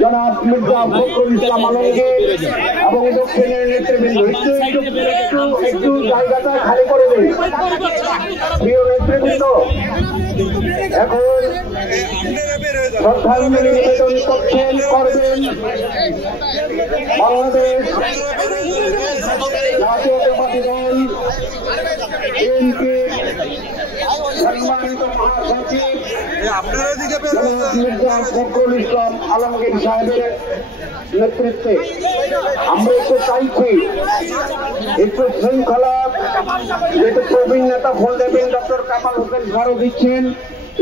জনাব মির্জা ফখরুল ইসলাম আলমগীর এবং দক্ষিণের নেতৃবৃন্দ একটু জায়গাটা খালি করে দিন। প্রিয় নেতৃবৃন্দ, এখন শ্রদ্ধাঞ্জলি নিবেদন করবেন বাংলাদেশ জাতীয়তাবাদী দল বিএনপি সম্মানিত মহাসচিব মির্জা ফখরুল ইসলাম আলমগীর সাহেবের নেতৃত্বে। আমরা একটু চাইছি একটু শৃঙ্খলা, যেহেতু প্রবীণ নেতা ফোন দেবেন ডক্টর কামাল হোসেন ঘরও দিচ্ছেন,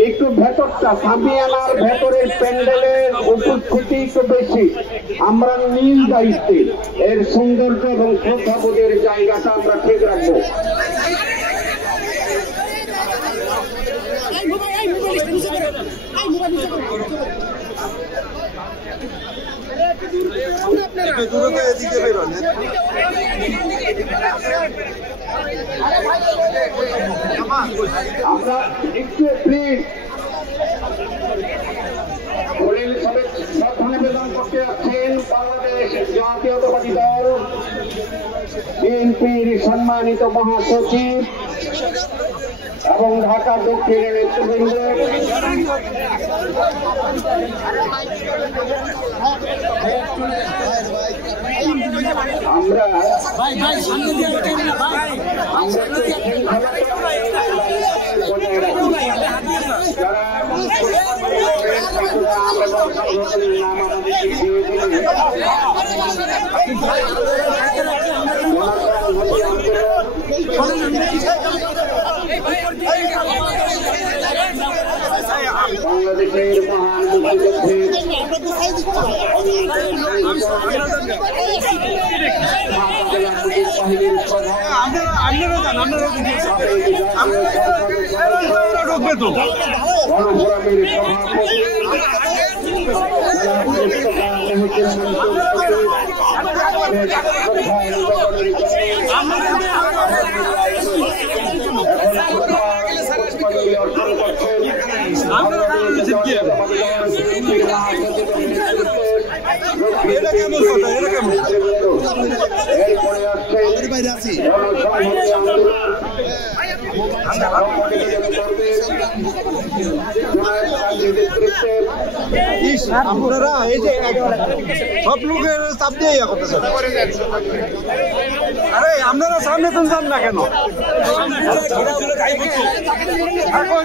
একটু ভেতরটা সামিয়ানার ভেতরের প্যান্ডেলের উপস্থিতি একটু বেশি। আমরা নিজ দায়িত্বে এর সৌন্দর্য এবং শ্রদ্ধাবোধের জায়গাটা আমরা ঠিক রাখবো। আমরা একটু প্লিজ নিবেদন করতে যাচ্ছেন বাংলাদেশ জাতীয়তাবাদী দল বিএনপির সম্মানিত মহাসচিব এবং ঢাকা দক্ষিণের নেতৃবৃন্দ। আমরা বাংলাদেশের মহান আপনারা এই যে সব লোকের চাপ দিয়ে ইয়া করতেছেন। আরে আপনারা সামনে তো যান না কেন? আমরা